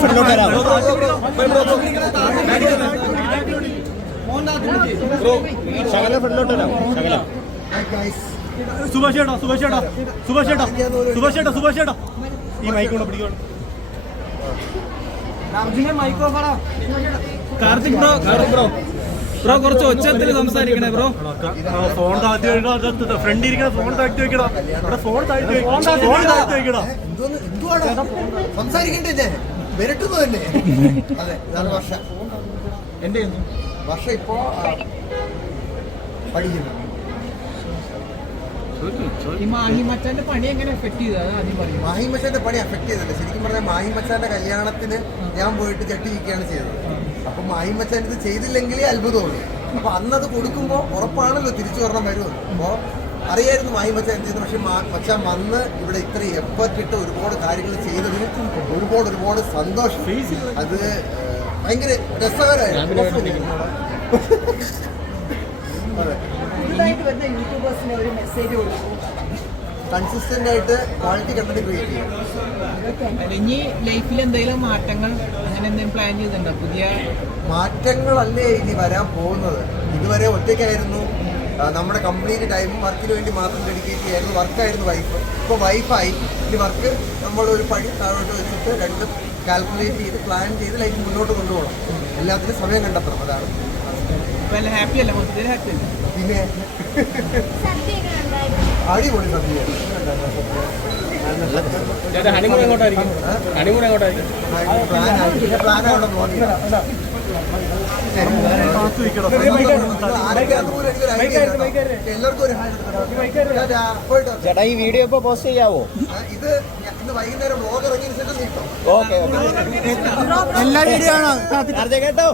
ഫ്രണ്ടിലോട്ട് വരാം ശകല ഫ്രണ്ടിലോട്ട് വരാം ശകല സുഭാഷ് ചേട്ടാ സുഭാഷ് ചേട്ടാ സുഭാഷ് ചേട്ടാ സുഭാഷ് ചേട്ടാ സുഭാഷ് ചേട്ടാ ഈ മൈക്ക് കൊണ്ട് പിടിക്കണം കാർത്തിക് ബ്രോ ബ്രോ ബ്രോ കുറച്ച് ഒച്ചത്തിൽ സംസാരിക്കണേ ബ്രോ ഫോൺ താഴ്ത്തി വെക്കണം ഫ്രണ്ട് ഇരിക്കണ ഫോൺ താഴ്ത്തി വെക്കണം ഇവിടെ ഫോൺ താഴ്ത്തി ഫോൺ താഴ്ത്തി വെക്കണം സംസാരിക്കണ്ടേ ഞാൻ വരട്ടുന്നു തന്നെ. അതെ ഇതാണ് വർഷ. എന്റെ വർഷ ഇപ്പോ പഠിക്കുന്നു. മാഹിമച്ചാന്റെ മാഹി മച്ചാന്റെ പണി എങ്ങനെ എഫക്ട് ചെയ്തത്? പണി ചെയ്തില്ല. ശരിക്കും പറഞ്ഞാൽ മാഹിമച്ചാന്റെ കല്യാണത്തിന് ഞാൻ പോയിട്ട് ചട്ടിയിരിക്കുകയാണ് ചെയ്തത്. അപ്പൊ മാഹിമച്ചാൻ ഇത് ചെയ്തില്ലെങ്കിലേ അത്ഭുതമുള്ളൂ. അപ്പൊ അന്നത് കൊടുക്കുമ്പോൾ ഉറപ്പാണല്ലോ തിരിച്ചു വരണം വരുമെന്ന് അപ്പോൾ അറിയായിരുന്നു മാഹിമച്ചാൻ എന്ത് ചെയ്തു? പക്ഷെ മച്ചാൻ വന്ന് ഇവിടെ ഇത്രയും എഫർട്ട് ഇട്ട് ഒരുപാട് കാര്യങ്ങൾ ചെയ്തതിന് ഒരുപാട് ഒരുപാട് സന്തോഷം. അത് ഭയങ്കര കൊടുക്കും കൺസിസ്റ്റന്റ് ആയിട്ട് ക്വാളിറ്റി കണ്ടന്റ് ക്രിയേറ്റ് ചെയ്യും. അല്ല, ഇനി ലൈഫിൽ എന്തെങ്കിലും മാറ്റങ്ങൾ അങ്ങനെ എന്തെങ്കിലും പ്ലാൻ ചെയ്തിട്ടുണ്ടോ? പുതിയ മാറ്റങ്ങളല്ലേ ഇനി വരാൻ പോകുന്നത്? ഇതുവരെ ഒറ്റയ്ക്കായിരുന്നു. നമ്മുടെ കംപ്ലീറ്റ് ടൈം വർക്കിന് വേണ്ടി മാത്രം ഡെഡിക്കേറ്റ് ചെയ്യായിരുന്നു. വർക്കായിരുന്നു വൈഫ് ഇപ്പോൾ വൈഫായി ഇനി വർക്ക് നമ്മൾ ഒരു പടി താഴോട്ട് വെച്ചിട്ട് രണ്ടും കാൽക്കുലേറ്റ് ചെയ്ത് പ്ലാൻ ചെയ്ത് ലൈഫ് മുന്നോട്ട് കൊണ്ടുപോകണം. എല്ലാത്തിനും സമയം കണ്ടെത്തണം അതാണ്. ഇപ്പൊ എല്ലാം ഹാപ്പി അല്ല? മൊത്തത്തിൽ ഹാപ്പി അല്ല? പിന്നെ അടിപൊളി സദ്യ. ഹണിമൂൺ എങ്ങോട്ടായിരിക്കും? ഹണിമൂൺ എങ്ങോട്ടായിരിക്കും? പ്ലാൻ ചേട്ടാ ഈ വീഡിയോ ഇപ്പൊ പോസ്റ്റ് ചെയ്യാവോ? ഇത് വൈകുന്നേരം വ്ലോഗ് ഇറങ്ങിയ ഓക്കെ എല്ലാ വീഡിയോ ആണോ കേട്ടോ